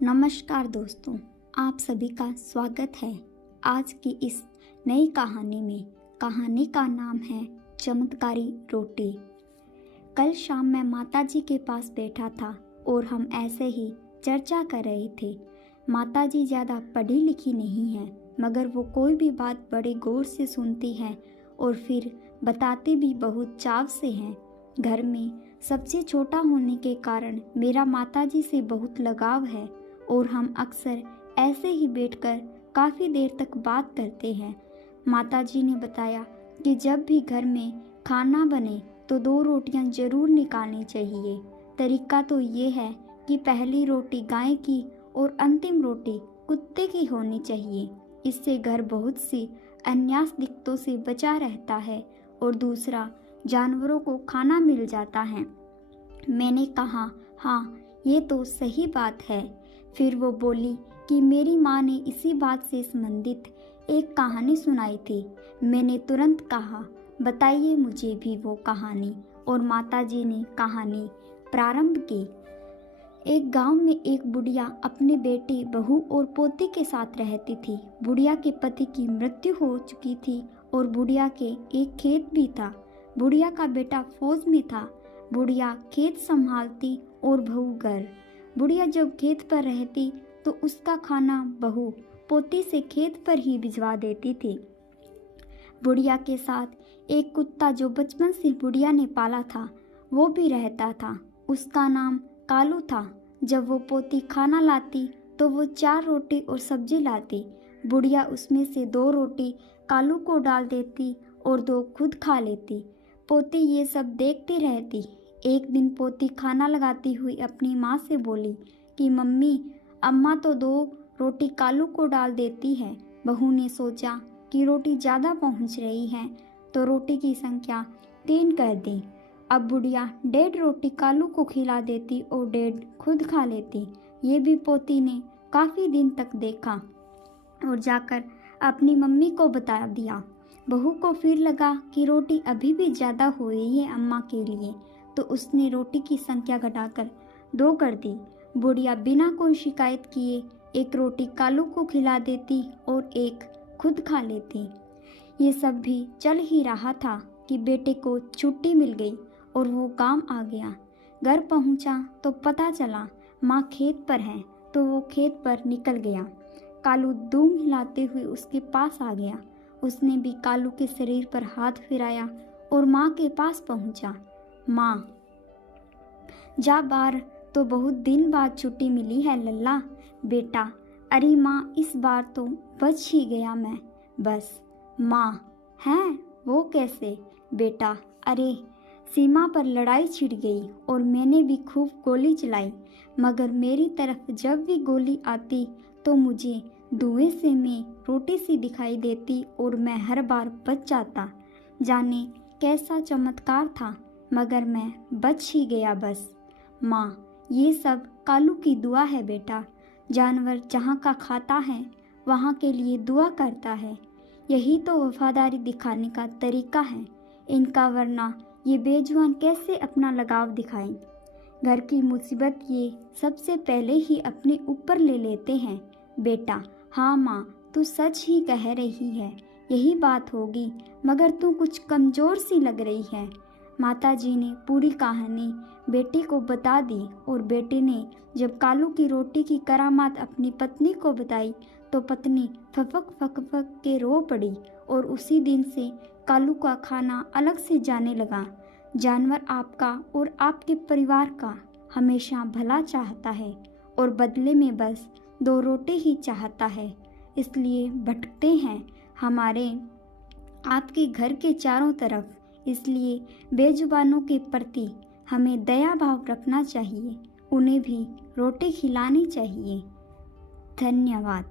नमस्कार दोस्तों, आप सभी का स्वागत है। आज की इस नई कहानी में कहानी का नाम है चमत्कारी रोटी। कल शाम मैं माताजी के पास बैठा था और हम ऐसे ही चर्चा कर रहे थे। माताजी ज़्यादा पढ़ी लिखी नहीं हैं, मगर वो कोई भी बात बड़े गौर से सुनती हैं और फिर बताती भी बहुत चाव से हैं। घर में सबसे छोटा होने के कारण मेरा माताजी से बहुत लगाव है और हम अक्सर ऐसे ही बैठकर काफ़ी देर तक बात करते हैं। माताजी ने बताया कि जब भी घर में खाना बने तो 2 रोटियां ज़रूर निकालनी चाहिए। तरीका तो ये है कि पहली रोटी गाय की और अंतिम रोटी कुत्ते की होनी चाहिए। इससे घर बहुत सी अन्यास दिक्कतों से बचा रहता है और दूसरा जानवरों को खाना मिल जाता है। मैंने कहा, हाँ ये तो सही बात है। फिर वो बोली कि मेरी माँ ने इसी बात से संबंधित एक कहानी सुनाई थी। मैंने तुरंत कहा, बताइए मुझे भी वो कहानी। और माताजी ने कहानी प्रारंभ की। एक गांव में एक बुढ़िया अपने बेटे, बहू और पोती के साथ रहती थी। बुढ़िया के पति की मृत्यु हो चुकी थी और बुढ़िया के एक खेत भी था। बुढ़िया का बेटा फौज में था। बुढ़िया खेत संभालती और बहू घर। बुढ़िया जब खेत पर रहती तो उसका खाना बहू पोती से खेत पर ही भिजवा देती थी। बुढ़िया के साथ एक कुत्ता जो बचपन से बुढ़िया ने पाला था वो भी रहता था। उसका नाम कालू था। जब वो पोती खाना लाती तो वो 4 रोटी और सब्जी लाती। बुढ़िया उसमें से 2 रोटी कालू को डाल देती और 2 खुद खा लेती। पोती ये सब देखती रहती। एक दिन पोती खाना लगाती हुई अपनी माँ से बोली कि मम्मी, अम्मा तो 2 रोटी कालू को डाल देती है। बहू ने सोचा कि रोटी ज़्यादा पहुँच रही है तो रोटी की संख्या 3 कर दी। अब बुढ़िया 1.5 रोटी कालू को खिला देती और 1.5 खुद खा लेती। ये भी पोती ने काफ़ी दिन तक देखा और जाकर अपनी मम्मी को बता दिया। बहू को फिर लगा कि रोटी अभी भी ज़्यादा हो रही है अम्मा के लिए, तो उसने रोटी की संख्या घटाकर 2 कर दी। बुढ़िया बिना कोई शिकायत किए 1 रोटी कालू को खिला देती और 1 खुद खा लेती। ये सब भी चल ही रहा था कि बेटे को छुट्टी मिल गई और वो गांव आ गया। घर पहुंचा तो पता चला माँ खेत पर है, तो वो खेत पर निकल गया। कालू दूम हिलाते हुए उसके पास आ गया। उसने भी कालू के शरीर पर हाथ फिराया और माँ के पास पहुंचा। माँ, जा बार तो बहुत दिन बाद छुट्टी मिली है लल्ला। बेटा, अरे माँ, इस बार तो बच ही गया मैं। बस। माँ, हैं वो कैसे? बेटा, अरे सीमा पर लड़ाई छिड़ गई और मैंने भी खूब गोली चलाई, मगर मेरी तरफ जब भी गोली आती तो मुझे धुएं से में रोटी सी दिखाई देती और मैं हर बार बच जाता। जाने कैसा चमत्कार था, मगर मैं बच ही गया बस। माँ, ये सब कालू की दुआ है बेटा। जानवर जहाँ का खाता है वहाँ के लिए दुआ करता है। यही तो वफादारी दिखाने का तरीका है इनका, वरना ये बेजुबान कैसे अपना लगाव दिखाएं। घर की मुसीबत ये सबसे पहले ही अपने ऊपर ले लेते हैं। बेटा, हाँ माँ, तू सच ही कह रही है, यही बात होगी, मगर तू कुछ कमज़ोर सी लग रही है। माताजी ने पूरी कहानी बेटे को बता दी और बेटे ने जब कालू की रोटी की करामात अपनी पत्नी को बताई तो पत्नी फक फक फक के रो पड़ी और उसी दिन से कालू का खाना अलग से जाने लगा। जानवर आपका और आपके परिवार का हमेशा भला चाहता है और बदले में बस 2 रोटी ही चाहता है, इसलिए भटकते हैं हमारे आपके घर के चारों तरफ। इसलिए बेजुबानों के प्रति हमें दया भाव रखना चाहिए, उन्हें भी रोटी खिलानी चाहिए। धन्यवाद।